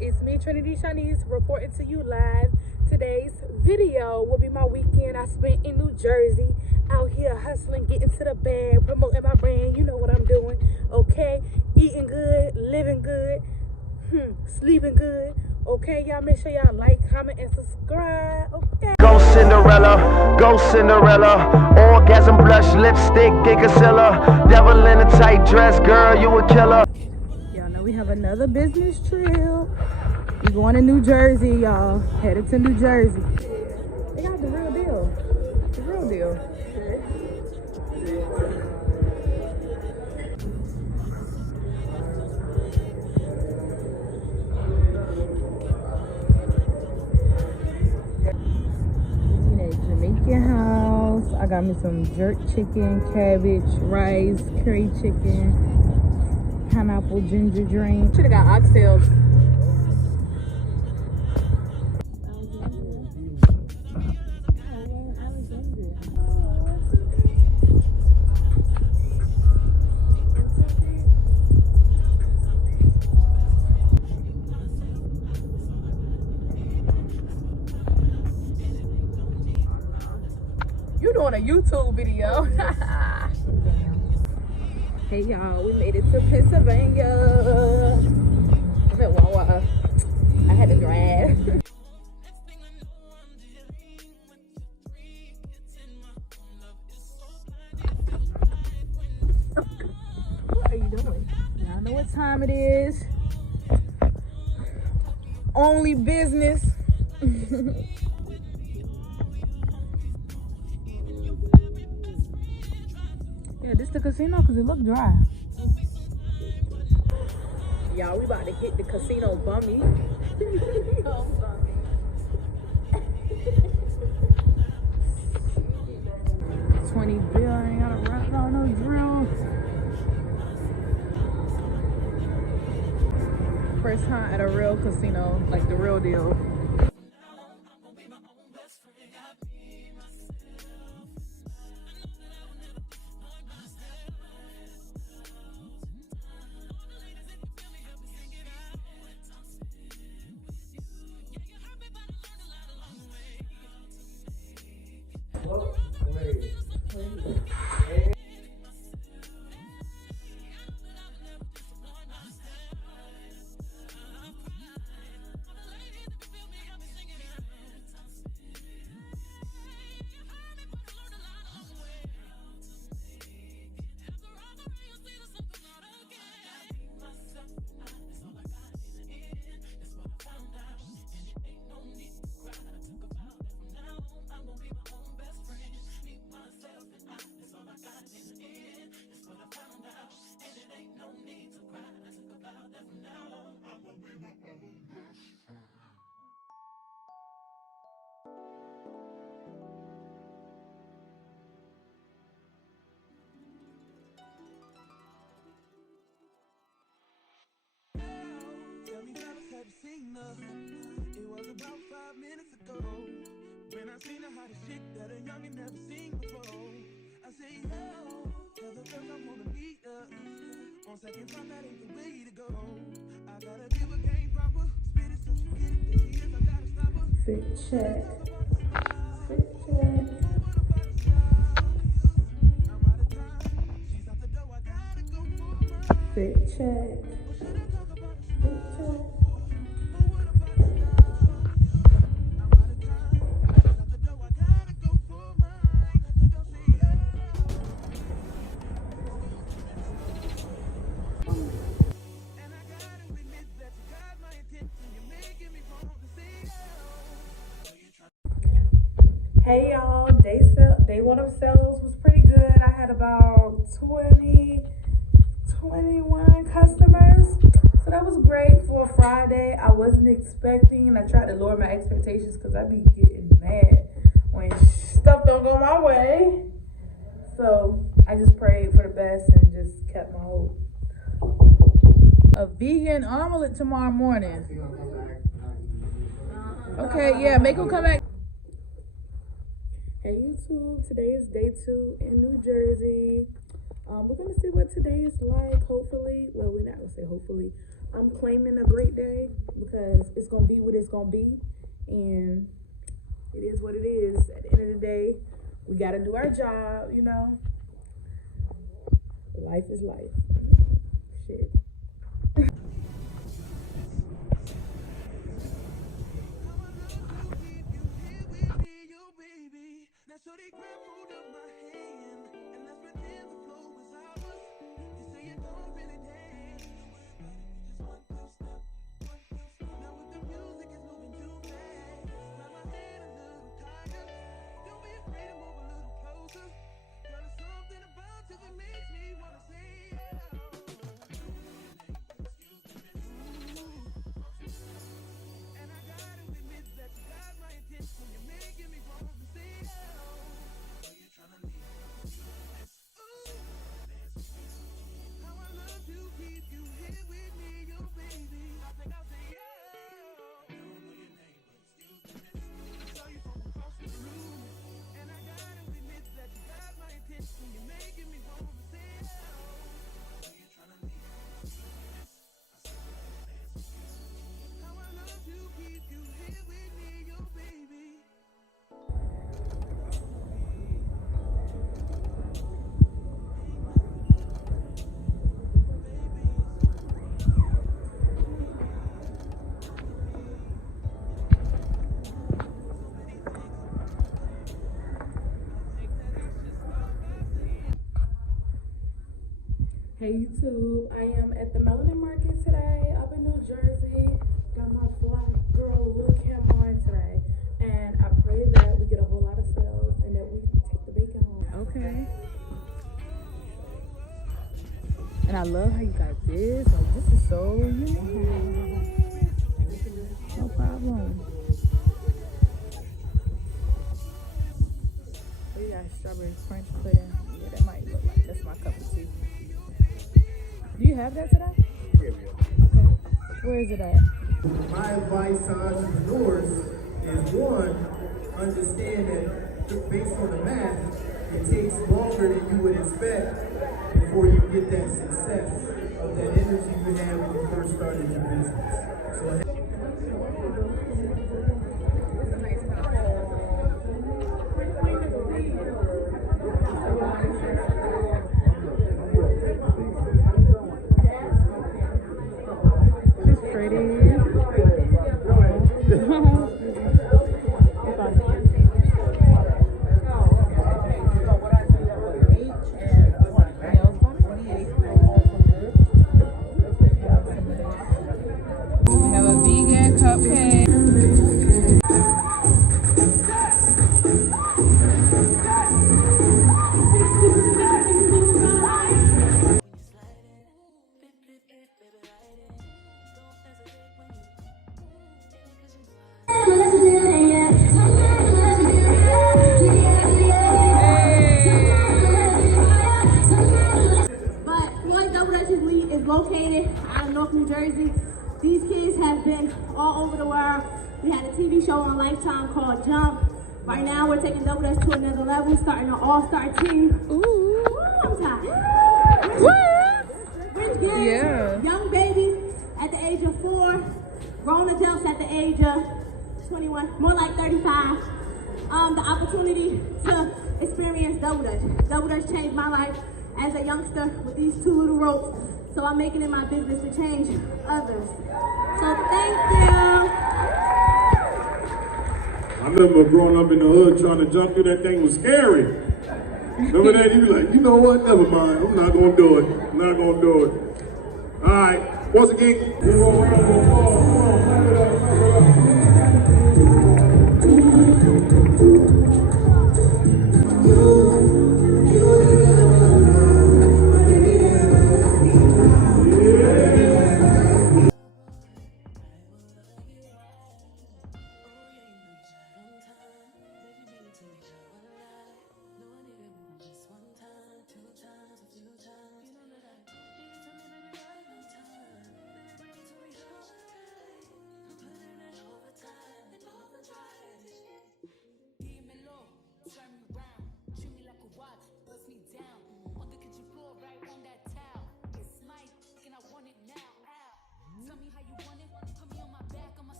It's me, Trinity Shanice, reporting to you live. Today's video will be my weekend I spent in New Jersey, out here hustling, getting to the bag, promoting my brand. You know what I'm doing, okay? Eating good, living good, sleeping good, okay? Y'all make sure y'all like, comment, and subscribe, okay? Go Cinderella, orgasm, blush, lipstick, Gigasilla, devil in a tight dress, girl, you a killer. Y'all know we have another business trip. We're going to New Jersey, y'all. Headed to New Jersey. They got the real deal. The real deal. Teenage Jamaican house. I got me some jerk chicken, cabbage, rice, curry chicken, pineapple ginger drink. Should've got oxtails. You doing a YouTube video. Hey y'all, we made it to Pennsylvania. I'm at Wawa. I had to drive. What are you doing? Y'all know what time it is. Only business. Yeah, this the casino because it look dry. Y'all, we about to hit the casino bummy. Oh, bummy. 20 bill, I ain't gotta run on no drill. First time at a real casino, like the real deal. It was about 5 minutes ago when I seen a hottest chick that a youngin' never seen before. I say, yo, tell the girls I wanna meet her. On second thought, that ain't the way to go. I gotta give her game proper, spit it so she get it. There she is, I gotta stop her. Fit check. Fit check. I'm out of time. She's out the door, I gotta go for mine. Fit check. Fit check. Hey y'all, day one of sales was pretty good. I had about 21 customers. So that was great for a Friday. I wasn't expecting, and I tried to lower my expectations because I be getting mad when stuff don't go my way. So I just prayed for the best and just kept my hope. A vegan omelet tomorrow morning. Okay, yeah, make them come back. Hey YouTube, today is day 2 in New Jersey. We're gonna see what today is like, hopefully. Well, we're not gonna say hopefully. I'm claiming a great day because it's gonna be what it's gonna be, and it is what it is. At the end of the day, we gotta do our job, you know. Life is life. Shit. So they grab hold of my hand, and let's pretend the flow is ours. You say you don't really dance. Don't worry about it, we just one step. Now with the music is moving too fast. Slide my hand a little tighter. Don't be afraid to move a little closer. Girl, there's something about you that makes me wanna say and I gotta admit that you got my attention. You're making me wanna say how I love to keep you here with me, you baby. I think I'll say I don't know your name, but excuse me, miss. I saw you from across the room, and I gotta admit that you got my attention. You're making me wanna say you're trying to leave. How I love to keep you here with me, you baby. Hey YouTube, I am at the Melanin Market today up in New Jersey. Got my fly girl look him on today. And I pray that we get a whole lot of sales and that we take the bacon home. Okay. And I love how you got this. Like, this is so unique. No problem. We got strawberry crunch pudding. Yeah, that might look like that's my cup of tea. Do you have that today? Yeah, we are. Okay. Where is it at? My advice to entrepreneurs is one, understand that based on the math, it takes longer than you would expect before you get that success of that energy you had when you first started your business. So She's pretty. We have a vegan cupcake. Is located out of North New Jersey. These kids have been all over the world. We had a TV show on Lifetime called Jump. Right now we're taking Double Dutch to another level, starting an all-star team. Ooh, I'm tired. Rich kids, Yeah. young babies at the age of 4, grown adults at the age of 21, more like 35. The opportunity to experience Double Dutch. Double Dutch changed my life as a youngster with these 2 little ropes. So I'm making it my business to change others. So thank you. I remember growing up in the hood trying to jump through that thing was scary. Remember that? You be like, you know what? Never mind. I'm not gonna do it. I'm not gonna do it. All right. Once again.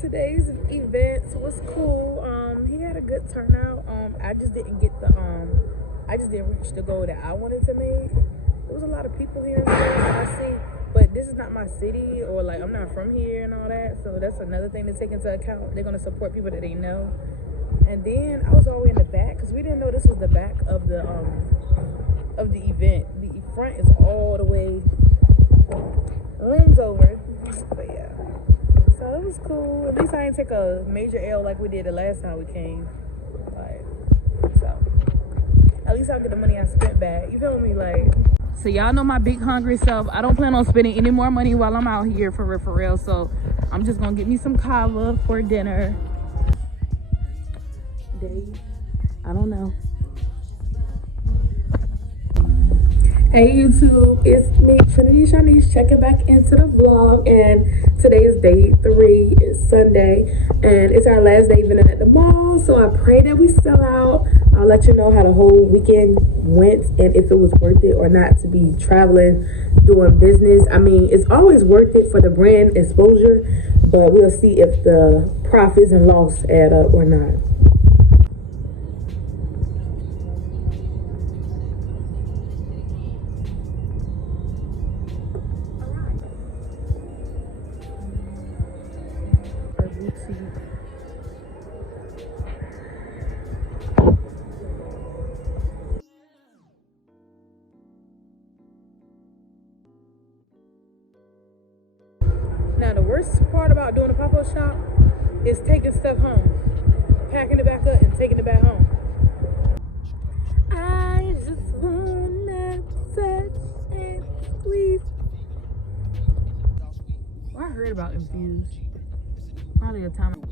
Today's event was cool. He had a good turnout. I just didn't get the I just didn't reach the goal that I wanted to make. There was a lot of people here and stuff I see, but this is not my city, or like I'm not from here and all that. So that's another thing to take into account. They're gonna support people that they know. And then I was all the way in the back because we didn't know this was the back of the event. The front is all the way rooms over. But yeah, so it was cool. At least I didn't take a major L like we did the last time we came. Like, so at least I'll get the money I spent back. You feel me? Like, So y'all know my big hungry self. I don't plan on spending any more money while I'm out here for real. So I'm just gonna get me some kava for dinner. I don't know. hey YouTube, it's me, Trinity Shanice, checking back into the vlog, and today is day 3. It's Sunday, and it's our last day even at the mall. So I pray that we sell out. I'll let you know how the whole weekend went and if it was worth it or not to be traveling, doing business. I mean, it's always worth it for the brand exposure, but we'll see if the profits and loss add up or not. Now the worst part about doing a pop-up shop is taking stuff home, packing it back up and taking it back home. I just wanna touch and squeeze. Well, I heard about Infused. Probably a time.